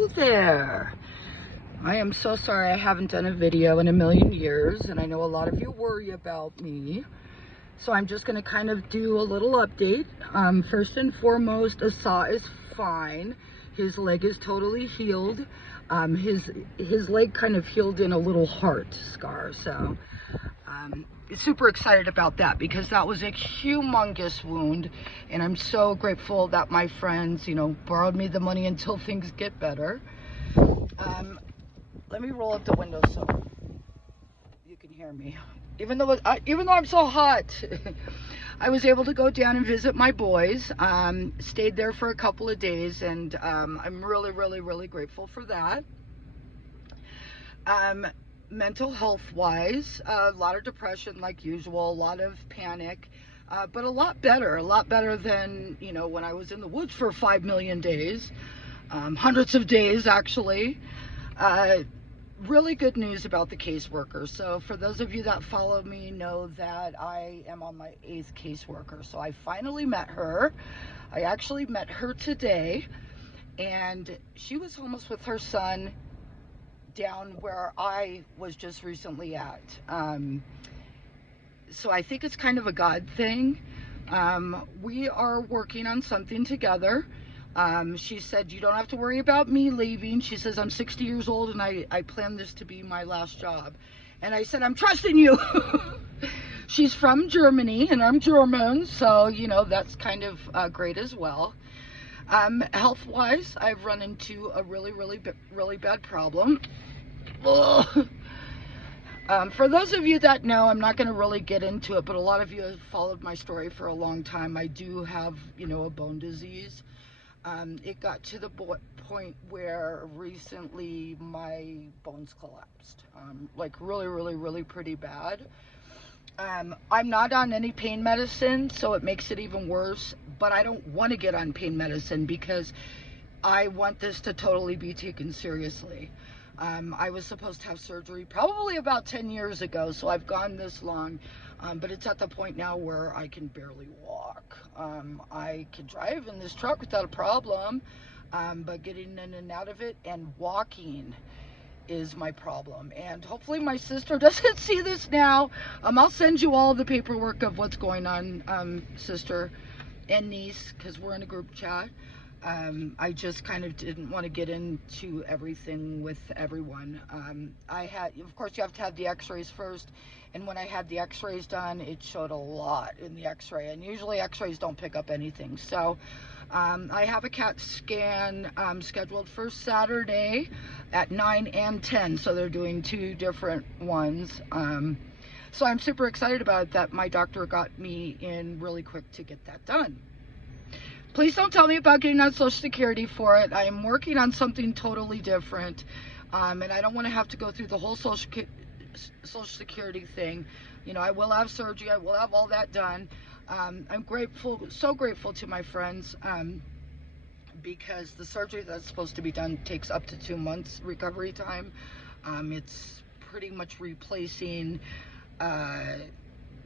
Hello there. I am so sorry I haven't done a video in a million years, and I know a lot of you worry about me. So I'm just going to kind of do a little update. First and foremost, Asa is fine. His leg is totally healed. His leg kind of healed in a little heart scar. So super excited about that because that was a humongous wound, and I'm so grateful that my friends, borrowed me the money until things get better. Let me roll up the window so you can hear me. Even though I'm so hot, I was able to go down and visit my boys. Stayed there for a couple of days, and I'm really, really, really grateful for that. Mental health wise, a lot of depression like usual, a lot of panic, but a lot better than, when I was in the woods for 5 million days, hundreds of days actually. Really good news about the caseworker. So for those of you that follow me know that I am on my 8th caseworker. So I finally met her. I actually met her today, and she was homeless with her son down where I was just recently at. So I think it's kind of a God thing. We are working on something together. She said, you don't have to worry about me leaving. She says, I'm 60 years old and I plan this to be my last job. And I said, I'm trusting you. She's from Germany and I'm German, so that's kind of great as well. Health wise, I've run into a really bad problem. For those of you that know, I'm not going to really get into it, but a lot of you have followed my story for a long time. I do have, a bone disease. It got to the point where recently my bones collapsed, like really pretty bad. I'm not on any pain medicine, so it makes it even worse, but I don't want to get on pain medicine because I want this to totally be taken seriously. I was supposed to have surgery probably about 10 years ago, so I've gone this long, but it's at the point now where I can barely walk. I can drive in this truck without a problem, but getting in and out of it and walking is my problem. And hopefully my sister doesn't see this now. I'll send you all the paperwork of what's going on, sister and niece, because we're in a group chat. I just kind of didn't want to get into everything with everyone. Of course, you have to have the x-rays first, and when I had the x-rays done, it showed a lot in the x-ray, and usually x-rays don't pick up anything. So I have a CAT scan scheduled for Saturday at 9 and 10, so they're doing 2 different ones. So I'm super excited about it that my doctor got me in really quick to get that done. Please don't tell me about getting on Social Security for it. I am working on something totally different, and I don't want to have to go through the whole Social Security thing. I will have surgery. I will have all that done. I'm grateful, so grateful to my friends, because the surgery that's supposed to be done takes up to 2 months recovery time. It's pretty much replacing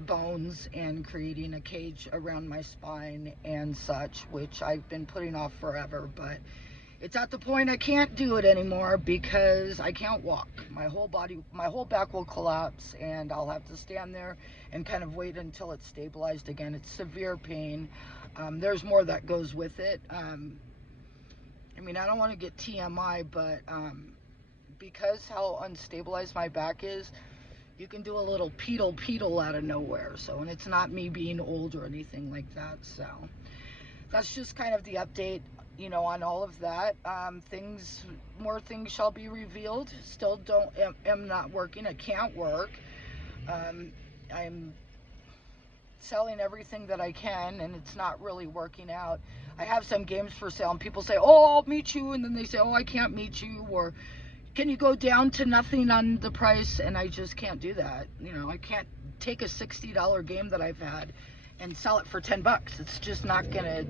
bones and creating a cage around my spine and such, which I've been putting off forever, but it's at the point I can't do it anymore because I can't walk. My whole back will collapse, and I'll have to stand there and kind of wait until it's stabilized again. It's severe pain. There's more that goes with it. I don't want to get TMI, but because how unstabilized my back is, you can do a little pedal out of nowhere. So, and it's not me being old or anything like that. So that's just kind of the update, on all of that. More things shall be revealed. Still am not working. I can't work. I'm selling everything that I can, and it's not really working out. I have some games for sale, and people say, oh, I'll meet you, and then they say, oh, I can't meet you, or can you go down to nothing on the price? And I just can't do that. I can't take a $60 game that I've had and sell it for 10 bucks. It's just not gonna,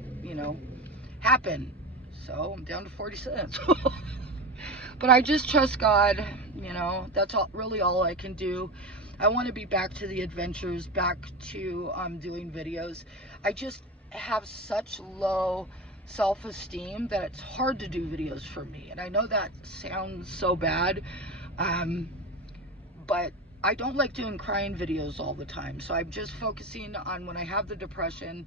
happen. So I'm down to 40 cents. But I just trust God, that's really all I can do. I want to be back to the adventures, back to doing videos. I just have such low self-esteem that it's hard to do videos for me. And I know that sounds so bad, but I don't like doing crying videos all the time. So I'm just focusing on when I have the depression,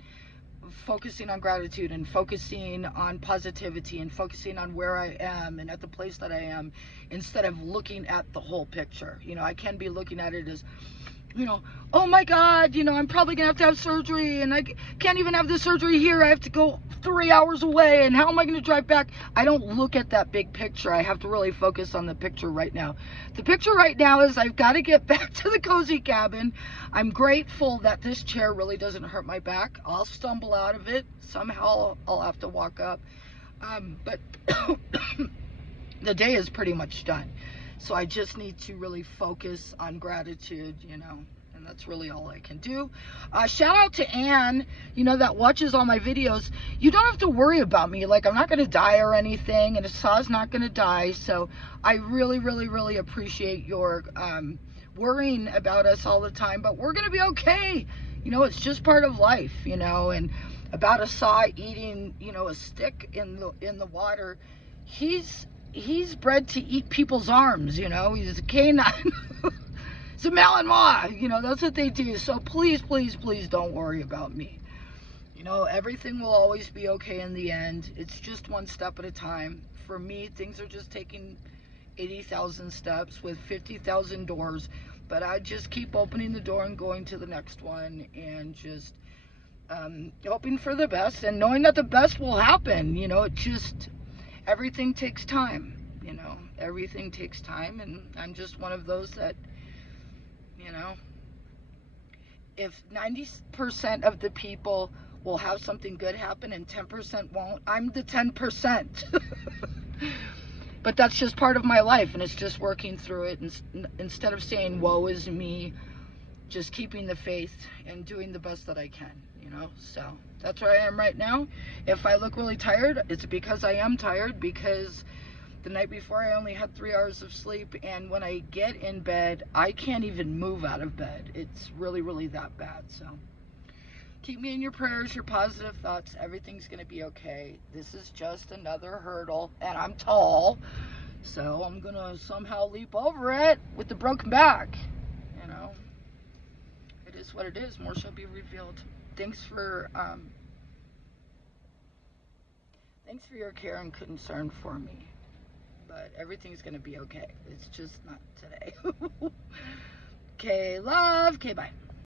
focusing on gratitude and focusing on positivity and focusing on where I am and at the place that I am, instead of looking at the whole picture. You know, I can be looking at it as, you know, oh my God, you know, I'm probably gonna have to have surgery, and I can't even have the surgery here. I have to go 3 hours away, and how am I gonna drive back? I don't look at that big picture. I have to really focus on the picture right now. The picture right now is I've got to get back to the cozy cabin. I'm grateful that this chair really doesn't hurt my back. I'll stumble out of it. Somehow I'll have to walk up. But the day is pretty much done. So I just need to really focus on gratitude, you know, and that's really all I can do. Shout out to Anne, you know, that watches all my videos. You don't have to worry about me. Like, I'm not going to die or anything, and Asah's not going to die. So I really, really, really appreciate your worrying about us all the time. But we're going to be okay. You know, it's just part of life, you know. And about Asah eating, you know, a stick in the water, he's bred to eat people's arms, you know. He's a canine. It's a Malinois, you know, that's what they do. So please, please, please don't worry about me. You know, everything will always be okay in the end. It's just one step at a time. For me, things are just taking 80,000 steps with 50,000 doors. But I just keep opening the door and going to the next one, and just hoping for the best and knowing that the best will happen. You know, it just, everything takes time, you know, everything takes time. And I'm just one of those that, you know, if 90% of the people will have something good happen and 10% won't, I'm the 10%. But that's just part of my life, and it's just working through it. And instead of saying, woe is me, just keeping the faith and doing the best that I can, you know. So that's where I am right now. If I look really tired, it's because I am tired, because the night before I only had 3 hours of sleep, and when I get in bed, I can't even move out of bed. It's really, really that bad. So keep me in your prayers, your positive thoughts. Everything's going to be okay. This is just another hurdle, and I'm tall, so I'm going to somehow leap over it with the broken back, you know. It is what it is. More shall be revealed. Thanks for your care and concern for me. But everything's gonna be okay. It's just not today. Okay, love. Okay, bye.